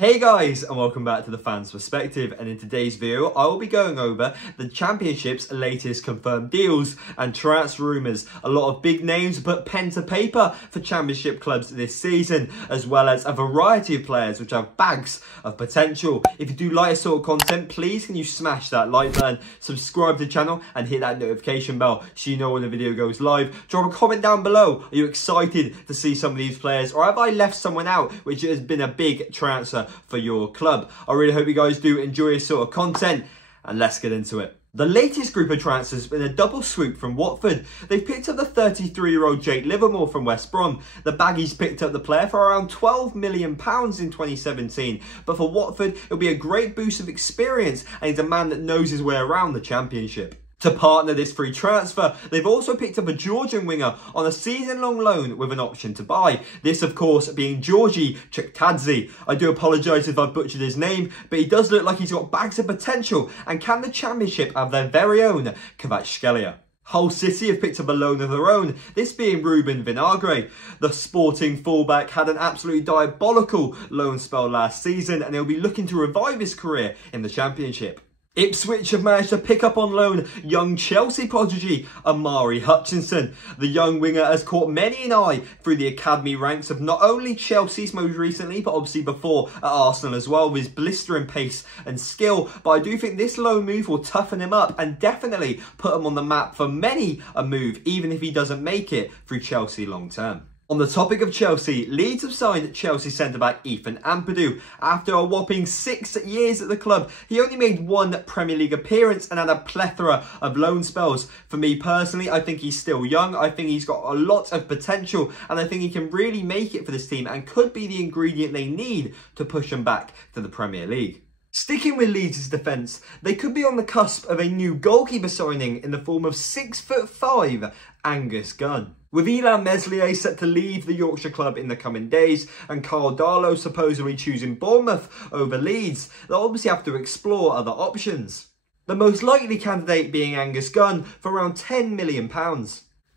Hey guys, and welcome back to the Fans Perspective, and in today's video I will be going over the Championship's latest confirmed deals and transfer rumours. A lot of big names put pen to paper for Championship clubs this season, as well as a variety of players which have bags of potential. If you do like this sort of content, please can you smash that like button, subscribe to the channel and hit that notification bell so you know when the video goes live. Drop a comment down below. Are you excited to see some of these players, or have I left someone out which has been a big transfer for your club? I really hope you guys do enjoy this sort of content, and let's get into it. The latest group of transfers has been a double swoop from Watford. They've picked up the 33-year-old Jake Livermore from West Brom. The Baggies picked up the player for around £12 million in 2017. But for Watford, it'll be a great boost of experience, and he's a man that knows his way around the Championship. To partner this free transfer, they've also picked up a Georgian winger on a season-long loan with an option to buy. This, of course, being Georgi Chuktadze. I do apologise if I butchered his name, but he does look like he's got bags of potential. And can the Championship have their very own Kvaratskhelia? Hull City have picked up a loan of their own, this being Ruben Vinagre. The Sporting fullback had an absolutely diabolical loan spell last season, and he'll be looking to revive his career in the Championship. Ipswich have managed to pick up on loan young Chelsea prodigy Amari Hutchinson. The young winger has caught many an eye through the academy ranks of not only Chelsea's most recently, but obviously before at Arsenal as well, with his blistering pace and skill. But I do think this loan move will toughen him up and definitely put him on the map for many a move, even if he doesn't make it through Chelsea long term. On the topic of Chelsea, Leeds have signed Chelsea centre-back Ethan Ampadu. After a whopping 6 years at the club, he only made one Premier League appearance and had a plethora of loan spells. For me personally, I think he's still young. I think he's got a lot of potential, and I think he can really make it for this team and could be the ingredient they need to push them back to the Premier League. Sticking with Leeds' defence, they could be on the cusp of a new goalkeeper signing in the form of 6'5" Angus Gunn. With Ilan Meslier set to leave the Yorkshire club in the coming days and Carl Darlow supposedly choosing Bournemouth over Leeds, they'll obviously have to explore other options. The most likely candidate being Angus Gunn for around £10 million.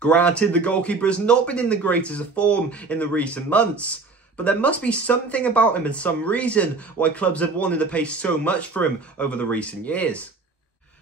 Granted, the goalkeeper has not been in the greatest of form in the recent months, but there must be something about him and some reason why clubs have wanted to pay so much for him over the recent years.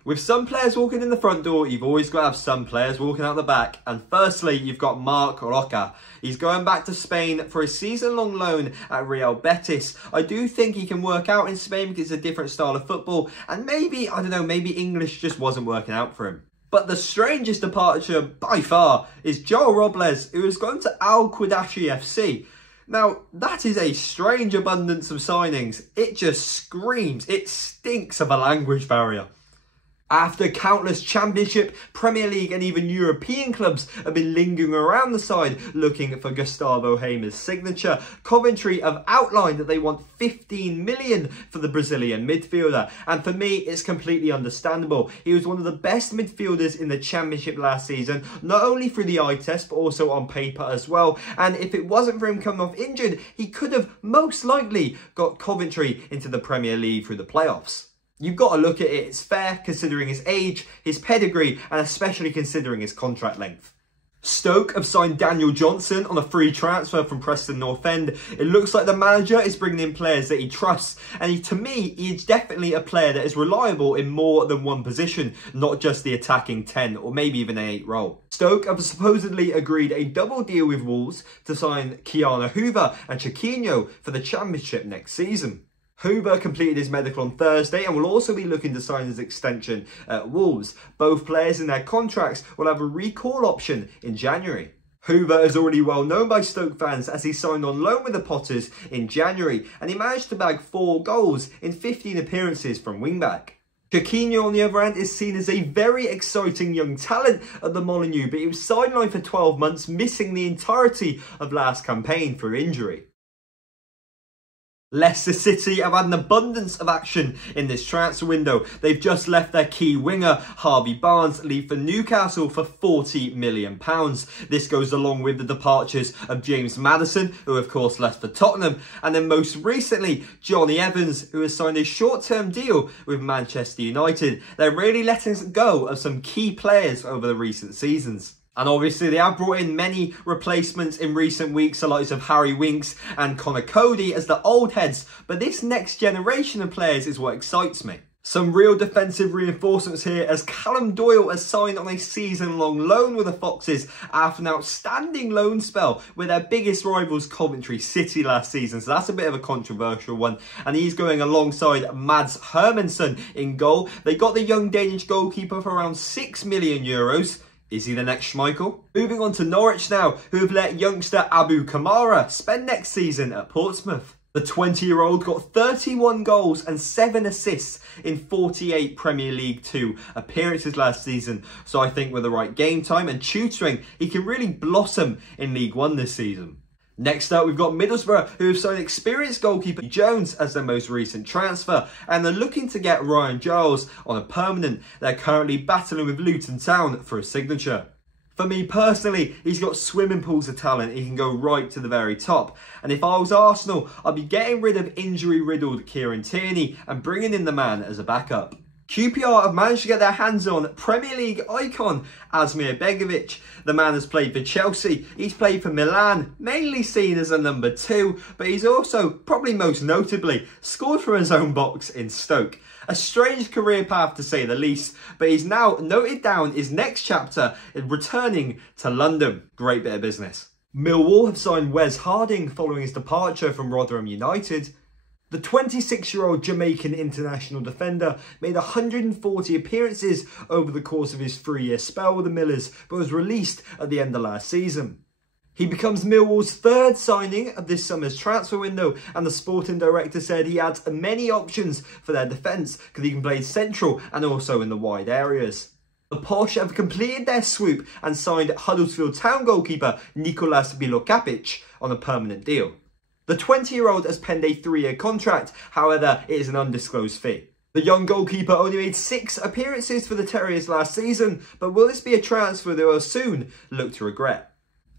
With some players walking in the front door, you've always got to have some players walking out the back. And firstly, you've got Marc Roca. He's going back to Spain for a season-long loan at Real Betis. I do think he can work out in Spain because it's a different style of football. And maybe, I don't know, maybe English just wasn't working out for him. But the strangest departure by far is Joel Robles, who has gone to Al Qaddafi FC. Now, that is a strange abundance of signings. It just screams, it stinks of a language barrier. After countless Championship, Premier League and even European clubs have been lingering around the side looking for Gustavo Hamer's signature, Coventry have outlined that they want $15 million for the Brazilian midfielder. And for me, it's completely understandable. He was one of the best midfielders in the Championship last season, not only through the eye test, but also on paper as well. And if it wasn't for him coming off injured, he could have most likely got Coventry into the Premier League through the playoffs. You've got to look at it, it's fair considering his age, his pedigree, and especially considering his contract length. Stoke have signed Daniel Johnson on a free transfer from Preston North End. It looks like the manager is bringing in players that he trusts, and to me, he's definitely a player that is reliable in more than one position, not just the attacking 10 or maybe even an 8 role. Stoke have supposedly agreed a double deal with Wolves to sign Keanu Hoover and Chiquinho for the Championship next season. Hoover completed his medical on Thursday and will also be looking to sign his extension at Wolves. Both players in their contracts will have a recall option in January. Hoover is already well known by Stoke fans as he signed on loan with the Potters in January, and he managed to bag 4 goals in 15 appearances from wingback. Chiquinho, on the other hand, is seen as a very exciting young talent at the Molineux, but he was sidelined for 12 months, missing the entirety of last campaign through injury. Leicester City have had an abundance of action in this transfer window. They've just left their key winger, Harvey Barnes, leave for Newcastle for £40 million. This goes along with the departures of James Maddison, who of course left for Tottenham, and then most recently, Johnny Evans, who has signed a short-term deal with Manchester United. They're really letting go of some key players over the recent seasons. And obviously they have brought in many replacements in recent weeks, the likes of Harry Winks and Connor Cody as the old heads, but this next generation of players is what excites me. Some real defensive reinforcements here as Callum Doyle has signed on a season-long loan with the Foxes after an outstanding loan spell with their biggest rivals Coventry City last season. So that's a bit of a controversial one. And he's going alongside Mads Hermansson in goal. They got the young Danish goalkeeper for around €6 million. Is he the next Schmeichel? Moving on to Norwich now, who have let youngster Abu Kamara spend next season at Portsmouth. The 20-year-old got 31 goals and 7 assists in 48 Premier League 2 appearances last season. So I think with the right game time and tutoring, he can really blossom in League 1 this season. Next up, we've got Middlesbrough, who have signed experienced goalkeeper Jones as their most recent transfer, and they're looking to get Ryan Giles on a permanent. They're currently battling with Luton Town for a signature. For me personally, he's got swimming pools of talent. He can go right to the very top. And if I was Arsenal, I'd be getting rid of injury-riddled Kieran Tierney and bringing in the man as a backup. QPR have managed to get their hands on Premier League icon Asmir Begovic. The man has played for Chelsea, he's played for Milan, mainly seen as a number 2, but he's also, probably most notably, scored from his own box in Stoke. A strange career path to say the least, but he's now noted down his next chapter in returning to London. Great bit of business. Millwall have signed Wes Harding following his departure from Rotherham United. The 26-year-old Jamaican international defender made 140 appearances over the course of his 3-year spell with the Millers, but was released at the end of last season. He becomes Millwall's 3rd signing of this summer's transfer window, and the sporting director said he adds many options for their defence because he can play central and also in the wide areas. The Posh have completed their swoop and signed Huddersfield Town goalkeeper Nicolas Bilokapic on a permanent deal. The 20-year-old has penned a 3-year contract, however it is an undisclosed fee. The young goalkeeper only made 6 appearances for the Terriers last season, but will this be a transfer they will soon look to regret?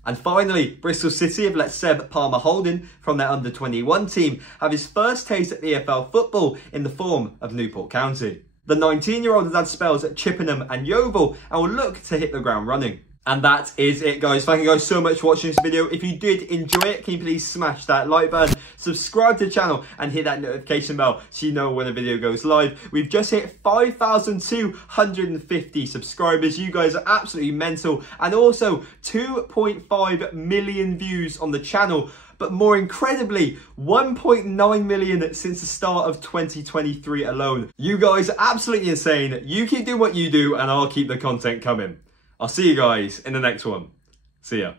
And finally, Bristol City have let Seb Palmer-Holding from their under-21 team have his first taste at EFL football in the form of Newport County. The 19-year-old has had spells at Chippenham and Yeovil and will look to hit the ground running. And that is it, guys. Thank you guys so much for watching this video. If you did enjoy it, can you please smash that like button, subscribe to the channel and hit that notification bell so you know when a video goes live. We've just hit 5,250 subscribers. You guys are absolutely mental. And also 2.5 million views on the channel. But more incredibly, 1.9 million since the start of 2023 alone. You guys are absolutely insane. You keep doing what you do and I'll keep the content coming. I'll see you guys in the next one. See ya.